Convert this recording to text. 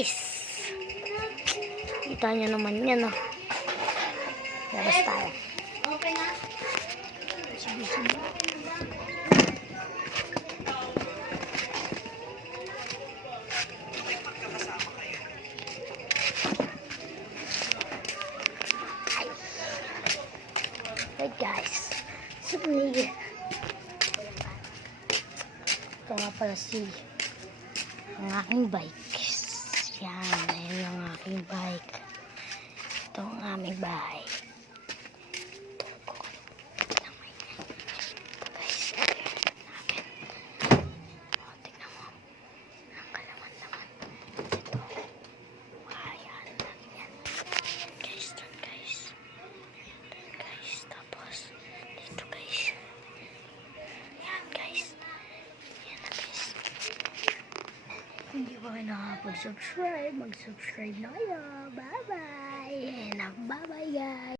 guys. Kita nyo naman yan, oh. Labas tayo. Open na. Hey guys. Souvenir. Ito nga pala ang aking bike. Yan, ayun ang aking bike. Ito ang aming bahay. Tignan mo. Ang kalaman-laman. Ito. Wow, yan. Yan. Guys, doon guys. Doon guys. Tapos, dito guys. Yan guys. Yan na guys. Hindi ba kayo nakapag-subscribe? Mag-subscribe na kayo. Bye-bye. And bye-bye guys.